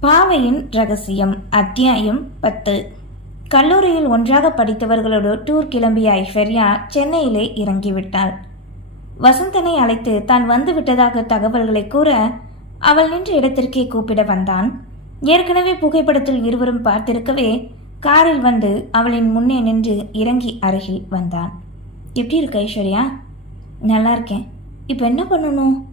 பாவையின் ரகசியம். அத்தியாயம் பத்து. கல்லூரியில் ஒன்றாக படித்தவர்களோடு டூர் கிளம்பிய ஐஸ்வர்யா சென்னையிலே இறங்கிவிட்டாள். வசந்தனை அழைத்து தான் வந்து விட்டதாக தகவல்களை கூற அவள் நின்ற இடத்திற்கே கூப்பிட வந்தான். ஏற்கனவே புகைப்படத்தில் இருவரும் பார்த்திருக்கவே காரில் வந்து அவளின் முன்னே நின்று இறங்கி அருகில் வந்தான். எப்படி இருக்க ஐஸ்வர்யா? நல்லா இருக்கேன். இப்போ என்ன பண்ணணும்?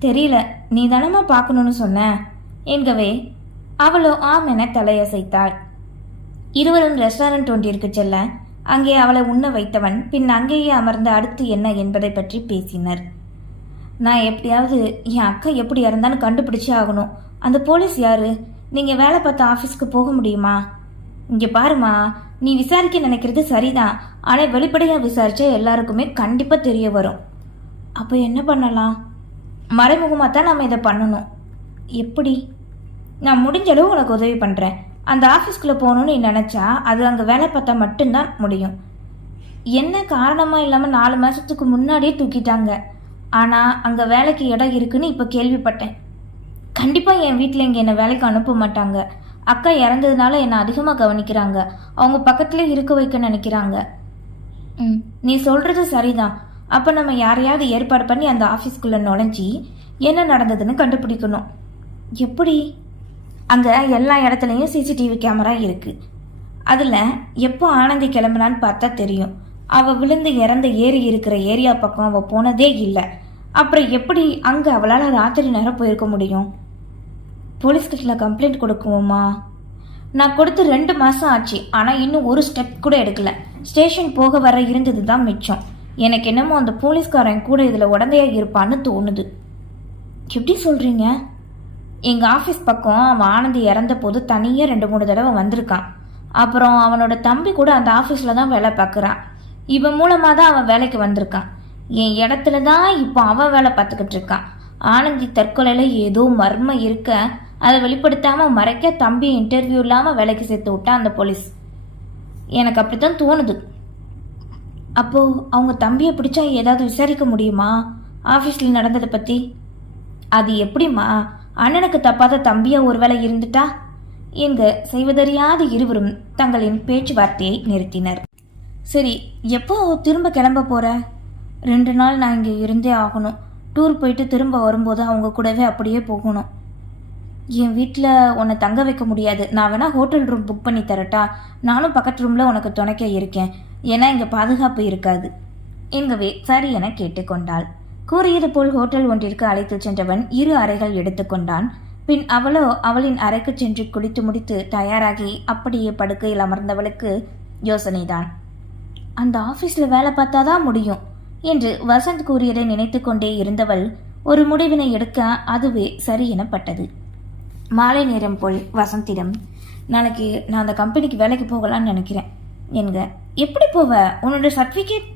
தெரியல. நீ தானம்மா பார்க்கணும்னு சொன்ன. என்கவே அவளோ ஆம் என தலையசைத்தாள். இருவரும் ரெஸ்டாரண்ட் ஒன்றிற்கு செல்ல அங்கே அவளை உண்ண வைத்தவன் பின் அங்கேயே அமர்ந்து அடுத்து என்ன என்பதை பற்றி பேசினர். நான் எப்படியாவது என் அக்கா எப்படி இறந்தான்னு கண்டுபிடிச்சே ஆகணும். அந்த போலீஸ் யாரு? நீங்கள் வேலை பார்த்த ஆஃபீஸ்க்கு போக முடியுமா? இங்கே பாருமா நீ விசாரிக்க நினைக்கிறது சரிதான். ஆனால் வெளிப்படையாக விசாரித்தா எல்லாருக்குமே கண்டிப்பாக தெரிய வரும். அப்போ என்ன பண்ணலாம்? மறைமுகமாக தான் நம்ம இதை பண்ணணும். எப்படி? நான் முடிஞ்ச அளவு உனக்கு உதவி பண்ணுறேன் அந்த ஆஃபீஸ்க்குள்ளே போகணும்னு நீ நினச்சா அது அங்கே வேலை பார்த்தா மட்டும்தான் முடியும். என்ன காரணமாக இல்லாமல் நாலு மாதத்துக்கு முன்னாடியே தூக்கிட்டாங்க. ஆனால் அங்கே வேலைக்கு இடம் இருக்குன்னு இப்போ கேள்விப்பட்டேன். கண்டிப்பாக என் வீட்டில் இங்கே என்னை வேலைக்கு அனுப்ப மாட்டாங்க. அக்கா இறந்ததுனால என்னை அதிகமாக கவனிக்கிறாங்க. அவங்க பக்கத்தில் இருக்க வைக்க நினைக்கிறாங்க. ம் நீ சொல்கிறது சரிதான். அப்போ நம்ம யாரையாவது ஏற்பாடு பண்ணி அந்த ஆஃபீஸ்க்குள்ளே நுழைஞ்சி என்ன நடந்ததுன்னு கண்டுபிடிக்கணும். எப்படி? அங்கே எல்லா இடத்துலையும் சிசிடிவி கேமரா இருக்குது அதில் எப்போ ஆனந்தி கிளம்புனான்னு பார்த்தா தெரியும். அவள் விழுந்து இறந்த ஏரி இருக்கிற ஏரியா பக்கம் அவள் போனதே இல்லை. அப்புறம் எப்படி அங்கே அவளால் ராத்திரி நேரம் போயிருக்க முடியும்? போலீஸ் கிட்ட கம்ப்ளைண்ட் கொடுக்குவோமா? நான் கொடுத்து ரெண்டு மாதம் ஆச்சு. ஆனால் இன்னும் ஒரு ஸ்டெப் கூட எடுக்கல. ஸ்டேஷன் போக வர இருந்தது தான் மிச்சம். எனக்கு என்னமோ அந்த போலீஸ்காரன் கூட இதில் உடந்தையாக இருப்பான்னு தோணுது. எப்படி சொல்கிறீங்க எங்கள் ஆஃபீஸ் பக்கம் அவன் ஆனந்தி இறந்த போது தனியாக ரெண்டு மூணு தடவை வந்திருக்கான் அப்புறம் அவனோட தம்பி கூட அந்த ஆஃபீஸில் தான் வேலை பார்க்குறான் இவன் மூலமாக தான் அவன் வேலைக்கு வந்திருக்கான் என் இடத்துல தான் இப்போ அவன் வேலை பார்த்துக்கிட்டு இருக்கான் ஆனந்தி தற்கொலையில் ஏதோ மர்மம் இருக்க அதை வெளிப்படுத்தாமல் மறைக்க தம்பி இன்டர்வியூ இல்லாமல் வேலைக்கு சேர்த்து விட்டான் அந்த போலீஸ். எனக்கு அப்படி தான் தோணுது. அப்போது அவங்க தம்பியை பிடிச்சா ஏதாவது விசாரிக்க முடியுமா? ஆஃபீஸில் நடந்ததை பற்றி அது எப்படிம்மா? அண்ணனுக்கு தப்பாத தம்பியா ஒருவேளை இருந்துட்டா? எங்க செய்வதறியாத இருவரும் தங்களின் பேச்சுவார்த்தையை நிறுத்தினர். சரி எப்போ திரும்ப கிளம்ப போற? ரெண்டு நாள் நான் இங்கே இருந்தே ஆகணும். டூர் போயிட்டு திரும்ப வரும்போது அவங்க கூடவே அப்படியே போகணும். என் வீட்டில் உன்னை தங்க வைக்க முடியாது. நான் வேணா ஹோட்டல் ரூம் புக் பண்ணி தரட்டா? நானும் பக்கத்து ரூமில் உனக்கு துணைக்க இருக்கேன். ஏன்னா இங்கே பாதுகாப்பு இருக்காது. எங்கவே சரி என கேட்டுக்கொண்டாள். கூறியது போல் ஹோட்டல் ஒன்றிற்கு அழைத்துச் சென்றவன் இரு அறைகள் எடுத்துக்கொண்டான் பின் அவளோ அவளின் அறைக்கு சென்று குளித்து முடித்து தயாராகி அப்படியே படுக்கையில் அமர்ந்தவளுக்கு யோசனைதான். அந்த ஆஃபீஸில் வேலை பார்த்தாதான் முடியும் என்று வசந்த் கூறியதை நினைத்து கொண்டே இருந்தவள் ஒரு முடிவினை எடுக்க அதுவே சரி எனப்பட்டது. மாலை நேரம் போல் வசந்திடம். நாளைக்கு நான் அந்த கம்பெனிக்கு வேலைக்கு போகலான்னு நினைக்கிறேன். என்க எப்படி போவ? உன்னோட சர்டிஃபிகேட்?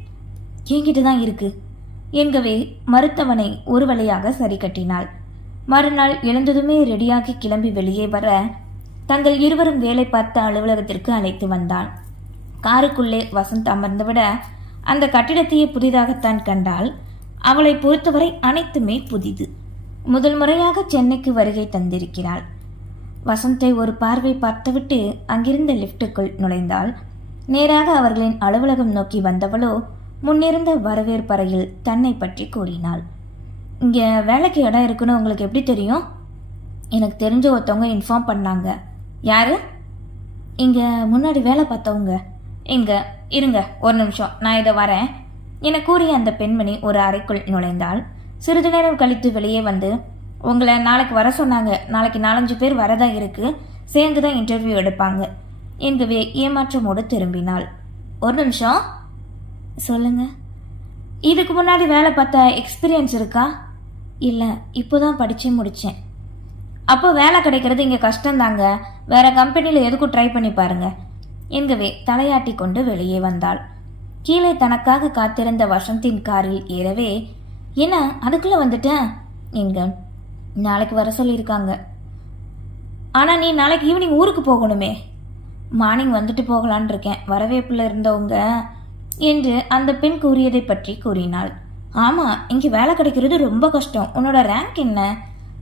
என்கிட்ட தான் இருக்குது என்கவே மறுத்தவனை ஒரு வழியாக சரி கட்டினாள் மறுநாள் எழுந்ததுமே ரெடியாகி கிளம்பி வெளியே வர தங்கள் இருவரும் வேலை பார்த்த அலுவலகத்திற்கு அழைத்து வந்தான் காருக்குள்ளே வசந்த் அமர்ந்துவிட அந்த கட்டிடத்தையே புதிதாகத்தான் கண்டால் அவளை பொறுத்தவரை அனைத்துமே புதிது. முதல் முறையாக சென்னைக்கு வருகை தந்திருக்கிறாள். வசந்தை ஒரு பார்வை பார்த்துவிட்டு அங்கிருந்த லிஃப்ட்டுக்குள் நுழைந்தாள். நேராக அவர்களின் அலுவலகம் நோக்கி வந்தவளோ முன்னிருந்த வரவேற்பறையில் தன்னை பற்றி கூறினாள். இங்கே வேலைக்கு இடம் இருக்குன்னு உங்களுக்கு எப்படி தெரியும்? எனக்கு தெரிஞ்ச ஒருத்தவங்க இன்ஃபார்ம் பண்ணாங்க. யாரு? இங்கே முன்னாடி வேலை பார்த்தவங்க. இங்கே இருங்க ஒரு நிமிஷம் நான் இதை வரேன். என கூறிய அந்த பெண்மணி ஒரு அறைக்குள் நுழைந்தாள். சிறிது நேரம் கழித்து வெளியே வந்து உங்களை நாளைக்கு வர சொன்னாங்க. நாளைக்கு நாலஞ்சு பேர் வரதா இருக்கு. சேர்ந்து தான் இன்டர்வியூ எடுப்பாங்க. என்கவே ஏமாற்றமோடு திரும்பினாள். ஒரு நிமிஷம் சொல்லுங்க. இதுக்கு முன்னாடி வேலை பார்த்த எக்ஸ்பீரியன்ஸ் இருக்கா? இல்லை இப்போ தான் படித்து முடித்தேன் அப்போ வேலை கிடைக்கிறது இங்கே கஷ்டம்தாங்க. வேற கம்பெனியில் எதுக்கும் ட்ரை பண்ணி பாருங்க. என்கவே தலையாட்டி கொண்டு வெளியே வந்தாள். கீழே தனக்காக காத்திருந்த வசந்தின் காரில் ஏறவே என்ன அதுக்குள்ளே வந்துட்டேன்? எங்க நாளைக்கு வர சொல்லியிருக்காங்க. ஆனால் நீ நாளைக்கு ஈவினிங் ஊருக்கு போகணுமே. மார்னிங் வந்துட்டு போகலான் இருக்கேன் வரவேப்பில் இருந்தவங்க என்று அந்த பெண் கூறியதை பற்றி கூறினாள். ஆமாம் இங்கே வேலை கிடைக்கிறது ரொம்ப கஷ்டம். உன்னோட ரேங்க் என்ன?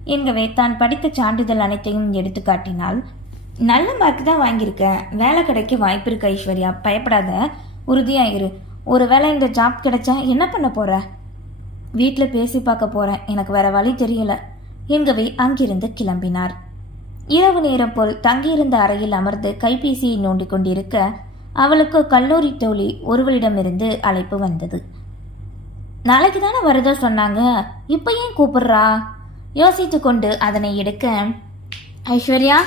என்கவே தான் படித்த சான்றிதழ் அனைத்தையும் எடுத்து காட்டினாள். நல்ல மார்க் தான் வாங்கியிருக்கேன். வேலை கிடைக்க வாய்ப்பு இருக்கு ஐஸ்வர்யா. பயப்படாத. உறுதியாயிரு ஒருவேளை இந்த ஜாப் கிடைச்சா என்ன பண்ண போற? வீட்டில் பேசி பார்க்க போறேன். எனக்கு வேற வழி தெரியல. என்கவே அங்கிருந்து கிளம்பினார். இரவு நேரம் போல் தங்கியிருந்த அறையில் அமர்ந்து கைபேசியை நோண்டிக் கொண்டிருக்க அவளுக்கு கல்லூரி தோழி ஒருவளிடமிருந்து அழைப்பு வந்தது. நாளைக்கு தானே வரதா சொன்னாங்க? இப்போ ஏன் கூப்பிடுறா? யோசித்து கொண்டு அதனை எடுக்க ஐஸ்வர்யா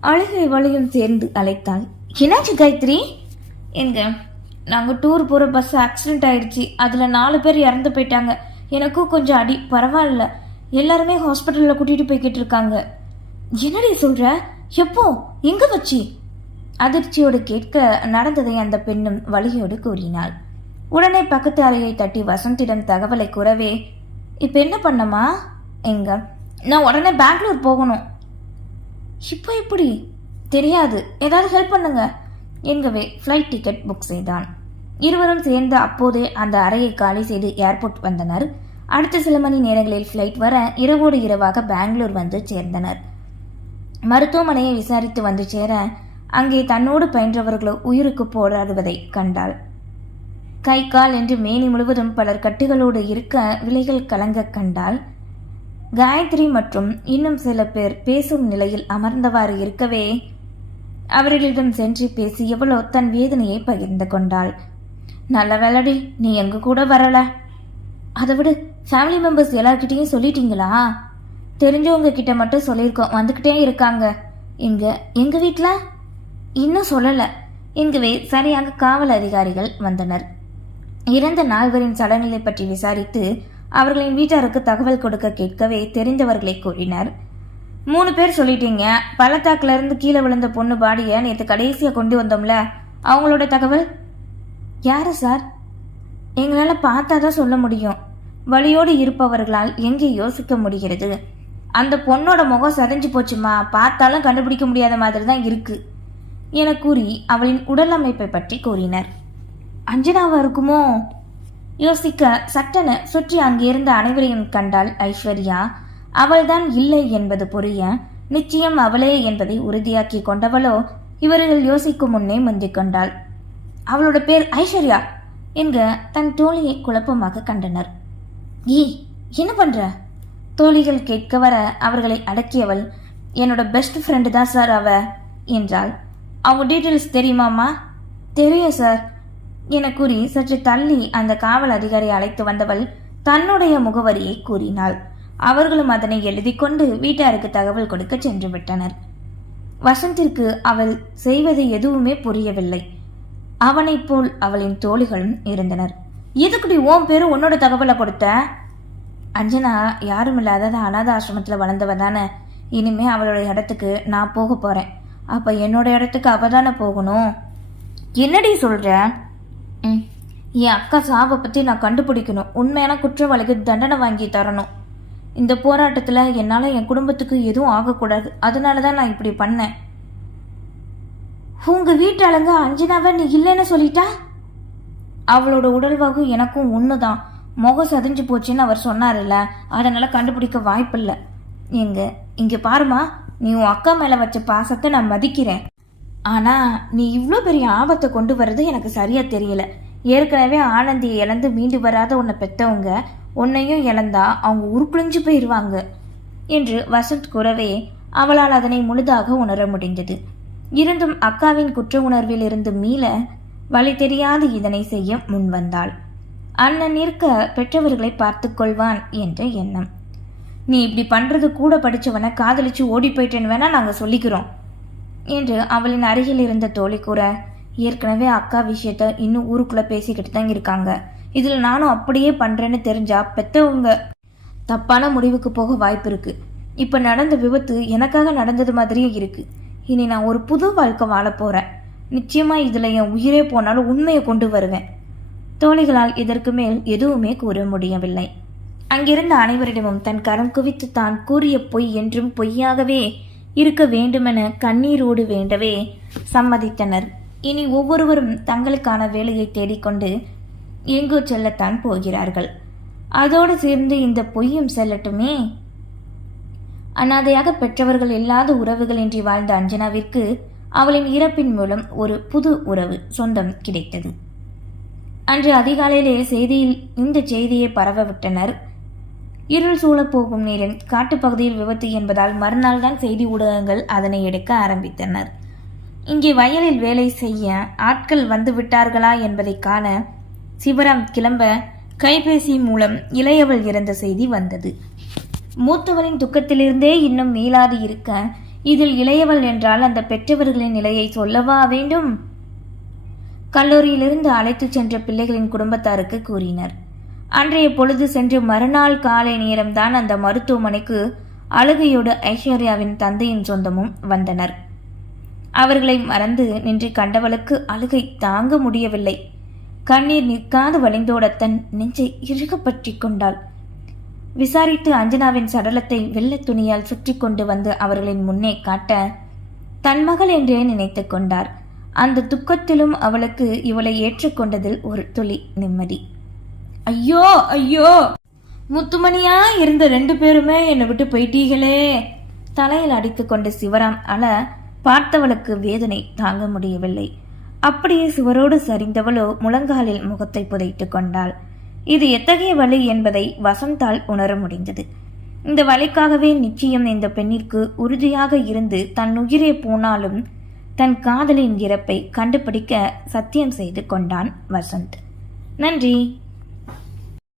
அழுகை வழியும் சேர்ந்து அழைத்தாள். என்னாச்சு காயத்ரி? எங்க நாங்கள் டூர் போகிற பஸ் ஆக்சிடென்ட் ஆயிடுச்சு அதில் நாலு பேர் இறந்து போயிட்டாங்க. எனக்கும் கொஞ்சம் அடி பரவாயில்ல. எல்லாருமே ஹாஸ்பிட்டலில் கூட்டிகிட்டு போய்கிட்டு இருக்காங்க. என்னடி சொல்கிற எப்போ? எங்கே வச்சு? அதிர்ச்சியோடு கேட்க நடந்ததை அந்த பெண்ணும் வழியோடு கூறினாள். உடனே பக்கத்து அறையை தட்டி வசந்திடம் தகவலை கூறவே இப்போ என்ன பண்ணமா எங்க. நான் உடனே பெங்களூர் போகணும். இப்போ எப்படி? தெரியாது. ஏதாவது ஹெல்ப் பண்ணுங்க. என்கவே ஃப்ளைட் டிக்கெட் புக் செய்தான். இருவரும் சேர்ந்து அப்போதே அந்த அறையை காலி செய்து ஏர்போர்ட் வந்தனர். அடுத்த சில மணி நேரங்களில் ஃப்ளைட் வர இரவோடு இரவாக பெங்களூர் வந்து சேர்ந்தனர். மருத்துவமனையை விசாரித்து வந்து சேர அங்கே தன்னோடு பயின்றவர்களோ உயிருக்கு போராடுவதை கண்டாள். கை கால் என்று மேனி முழுவதும் பலர் கட்டுகளோடு இருக்க விலைகள் கலங்க கண்டால் காயத்ரி மற்றும் இன்னும் சில பேர் பேசும் நிலையில் அமர்ந்தவாறு இருக்கவே அவர்களிடம் சென்று பேசி எவ்வளோ தன் வேதனையை பகிர்ந்து கொண்டாள். நல்ல வேலடி நீ எங்க கூட வரல. அதை விட ஃபேமிலி மெம்பர்ஸ் எல்லார்கிட்டையும் சொல்லிட்டீங்களா? தெரிஞ்சவங்க கிட்ட மட்டும் சொல்லியிருக்கோம் வந்துக்கிட்டே இருக்காங்க. இங்க எங்க வீட்டில் இன்னும் சொல்லலை. எங்கவே சரியாக காவல் அதிகாரிகள் வந்தனர். இறந்த நால்வரின் சடநிலை பற்றி விசாரித்து அவர்களின் வீட்டாருக்கு தகவல் கொடுக்க கேட்கவே தெரிந்தவர்களை கூறினர். மூணு பேர் சொல்லிட்டீங்க. பள்ளத்தாக்குல இருந்து கீழே விழுந்த பொண்ணு பாடியை நேற்று கடைசியாக கொண்டு வந்தோம்ல. அவங்களோட தகவல்? யாரு சார்? எங்களால் பார்த்தா தான் சொல்ல முடியும். வழியோடு இருப்பவர்களால் எங்கே யோசிக்க முடிகிறது? அந்த பொண்ணோட முகம் சதைஞ்சு போச்சுமா? பார்த்தாலும் கண்டுபிடிக்க முடியாத மாதிரி தான் இருக்குது என கூறி அவளின் உடல் அமைப்பை பற்றி கூறினர். அஞ்சனாவா இருக்குமோ? யோசிக்க சட்டென சுற்றி அங்கிருந்த அனைவரையும் கண்டாள் ஐஸ்வர்யா. அவள்தான் இல்லை என்பது புரிய நிச்சயம் அவளே என்பதை உறுதியாக்கி கொண்டவளோ? இவர்கள் யோசிக்கும் முன்னே முந்திக் கொண்டாள். அவளோட பேர் ஐஸ்வர்யா என்க தன் தோழியை குழப்பமாக கண்டனர். ஏ என்ன பண்ற? தோழிகள் கேட்க வர அவர்களை அடக்கியவள் என்னோட பெஸ்ட் ஃப்ரெண்டு தான் சார் அவ என்றாள். அவங்க டீட்டெயில்ஸ் தெரியுமாம்மா? தெரியும் சார் என கூறி சற்று தள்ளி அந்த காவல் அதிகாரி அழைத்து வந்தவள் தன்னுடைய முகவரியை கூறினாள். அவர்களும் அதனை எழுதி கொண்டு வீட்டாருக்கு தகவல் கொடுக்க சென்று விட்டனர். வசந்திற்கு அவள் செய்வது எதுவுமே புரியவில்லை. அவனைப் போல் அவளின் தோழிகளும் இருந்தனர். எதுக்குடி ஓம் பேரு உன்னோட தகவலை கொடுத்த? அஞ்சனா யாரும் இல்லாத அனாத ஆசிரமத்தில் வளர்ந்தவ தானே. இனிமே அவளுடைய இடத்துக்கு நான் போக போறேன். அப்ப என்னோட இடத்துக்கு அவ தானே போகணும்? என்னடி சொல்ற? ம். என் அக்கா சாவை பற்றி நான் கண்டுபிடிக்கணும். உண்மையான குற்றவாளிக்கு தண்டனை வாங்கி தரணும். இந்த போராட்டத்தில் என்னால் என் குடும்பத்துக்கு எதுவும் ஆகக்கூடாது. அதனால தான் நான் இப்படி பண்ணேன். உங்க வீட்டாளுங்க அஞ்சனாவை நீ இல்லைன்னு சொல்லிட்டா? அவளோட உடல்வாகு எனக்கும் ஒன்று தான் முகம் சதிஞ்சு போச்சுன்னு அவர் சொன்னார்ல அதனால கண்டுபிடிக்க வாய்ப்பில்லை. எங்க இங்கே பாருமா நீ உன் அக்கா மேலே வச்ச பாசத்தை நான் மதிக்கிறேன். ஆனால் நீ இவ்வளோ பெரிய ஆபத்தை கொண்டு வர்றது எனக்கு சரியாக தெரியல. ஏற்கனவே ஆனந்தியை இழந்து மீண்டு வராத உன்னை பெற்றவங்க உன்னையும் இழந்தா அவங்க உருக்குழிஞ்சு போயிடுவாங்க என்று வசந்த் கூறவே அவளால் அதனை முழுதாக உணர முடிந்தது. இருந்தும் அக்காவின் குற்ற உணர்வில் இருந்து மீள வழி தெரியாது இதனை செய்ய முன்வந்தாள். அண்ணன் நிற்க பெற்றவர்களை பார்த்து கொள்வான் என்ற எண்ணம். நீ இப்படி பண்ணுறது கூட படித்தவனை காதலிச்சு ஓடி போயிட்டேன்னு வேணால் நாங்கள் சொல்லிக்கிறோம். என்று அவளின் அருகில் இருந்த தோழி கூற ஏற்கனவே அக்கா விஷயத்த இன்னும் ஊருக்குள்ளே பேசிக்கிட்டு தான் இருக்காங்க. இதில் நானும் அப்படியே பண்ணுறேன்னு தெரிஞ்சா பெத்தவங்க தப்பான முடிவுக்கு போக வாய்ப்பு இருக்கு. இப்போ நடந்த விபத்து எனக்காக நடந்தது மாதிரியே இருக்கு. இனி நான் ஒரு புது வாழ்க்கை வாழ போகிறேன் நிச்சயமாக இதில் என் உயிரே போனாலும் உண்மையை கொண்டு வருவேன். தோழிகளால் இதற்கு மேல் எதுவுமே கூற முடியவில்லை. அங்கிருந்த அனைவரிடமும் தன் கரம் குவித்து தான் கூறிய பொய் என்றும் பொய்யாகவே இருக்க வேண்டுமென கண்ணீரோடு வேண்டவே சம்மதித்தனர். இனி ஒவ்வொருவரும் தங்களுக்கான வேலையை தேடிக்கொண்டு எங்கோ செல்லத்தான் போகிறார்கள். அதோடு சேர்ந்து இந்த பொய்யும் செல்லட்டுமே? அனாதையாக பெற்றவர்கள் இல்லாத உறவுகளின்றி வாழ்ந்த அஞ்சனாவிற்கு அவளின் இறப்பின் மூலம் ஒரு புது உறவு சொந்தம் கிடைத்தது. அன்று அதிகாலையிலே செய்தியில் இந்த செய்தியை பரவ விட்டனர். இருள் சூழப் போகும் காட்டுப்பகுதியில் விபத்து என்பதால் மறுநாள் தான் செய்தி ஊடகங்கள் அதனை எடுக்க ஆரம்பித்தனர். இங்கே வயலில் வேலை செய்ய ஆட்கள் வந்து விட்டார்களா என்பதை காண சிவராம் கிளம்ப கைபேசி மூலம் இளையவள் இறந்த செய்தி வந்தது. மூத்தவரின் துக்கத்திலிருந்தே இன்னும் மீளாது இருக்க இதில் இளையவள் என்றால் அந்த பெற்றவர்களின் நிலையை சொல்லவா வேண்டும்? கல்லூரியிலிருந்து அழைத்துச் சென்ற பிள்ளைகளின் குடும்பத்தாருக்கு கூறினர். அன்றைய பொழுது சென்று மறுநாள் காலை நேரம்தான் அந்த மருத்துவமனைக்கு அழுகையோடு ஐஸ்வர்யாவின் தந்தையின் சொந்தமும் வந்தனர். அவர்களை மறந்து நின்று கண்டவளுக்கு அழுகை தாங்க முடியவில்லை. கண்ணீர் நிற்காது வழிந்தோட தன் நெஞ்சை இறுக பற்றி கொண்டாள். விசாரித்து அஞ்சனாவின் சடலத்தை வெள்ளத் துணியால் சுற்றி கொண்டு வந்து அவர்களின் முன்னே காட்ட தன் மகள் என்றே நினைத்து கொண்டார். அந்த துக்கத்திலும் அவளுக்கு இவளை ஏற்றுக்கொண்டதில் ஒரு துளி நிம்மதி. ஐயோ ஐயோ. முத்துமணியா இருந்த ரெண்டு பேருமே என்னை விட்டு போயிட்டீங்களே தலையில் அடித்துக்கொண்டு சிவராம் அல பார்த்தவளுக்கு வேதனை தாங்க முடியவில்லை. அப்படியே சுவரோடு சரிந்தவளோ முழங்காலில் முகத்தை புதைத்து கொண்டாள். இது எத்தகைய வலி என்பதை வசந்தால் உணர முடிந்தது. இந்த வழிக்காகவே நிச்சயம் இந்த பெண்ணிற்கு உறுதியாக இருந்து தன் உயிரே போனாலும் தன் காதலின் இறப்பை கண்டுபிடிக்க சத்தியம் செய்து கொண்டான் வசந்த். நன்றி.